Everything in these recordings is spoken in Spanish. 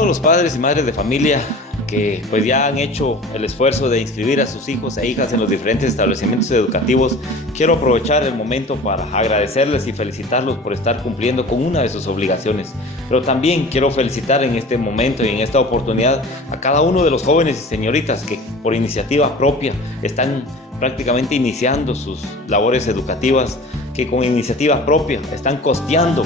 todos los padres y madres de familia que pues ya han hecho el esfuerzo de inscribir a sus hijos e hijas en los diferentes establecimientos educativos, quiero aprovechar el momento para agradecerles y felicitarlos por estar cumpliendo con una de sus obligaciones. Pero también quiero felicitar en este momento y en esta oportunidad a cada uno de los jóvenes y señoritas que por iniciativa propia están prácticamente iniciando sus labores educativas, que con iniciativa propia están costeando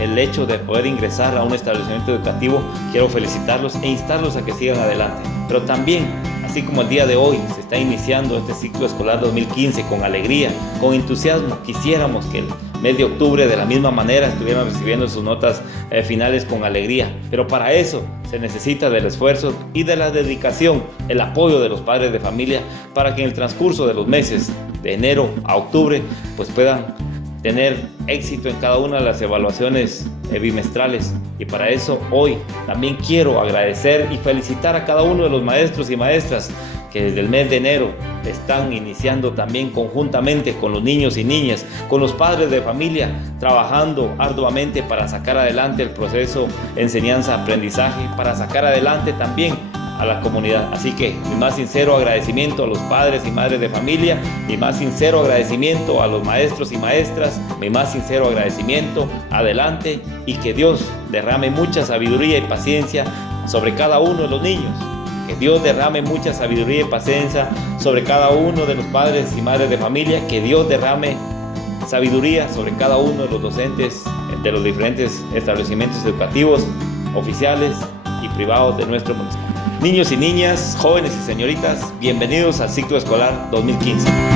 el hecho de poder ingresar a un establecimiento educativo. Quiero felicitarlos e instarlos a que sigan adelante. Pero también, así como el día de hoy se está iniciando este ciclo escolar 2015 con alegría, con entusiasmo, quisiéramos que el mes de octubre de la misma manera estuvieran recibiendo sus notas finales con alegría. Pero para eso se necesita del esfuerzo y de la dedicación, el apoyo de los padres de familia, para que en el transcurso de los meses de enero a octubre pues puedan tener éxito en cada una de las evaluaciones bimestrales. Y para eso hoy también quiero agradecer y felicitar a cada uno de los maestros y maestras que desde el mes de enero están iniciando también conjuntamente con los niños y niñas, con los padres de familia, trabajando arduamente para sacar adelante el proceso de enseñanza-aprendizaje, para sacar adelante también a la comunidad. Así que mi más sincero agradecimiento a los padres y madres de familia, mi más sincero agradecimiento a los maestros y maestras, mi más sincero agradecimiento, adelante, y que Dios derrame mucha sabiduría y paciencia sobre cada uno de los niños, que Dios derrame mucha sabiduría y paciencia sobre cada uno de los padres y madres de familia, que Dios derrame sabiduría sobre cada uno de los docentes de los diferentes establecimientos educativos, oficiales y privados de nuestro municipio. Niños y niñas, jóvenes y señoritas, bienvenidos al ciclo escolar 2015.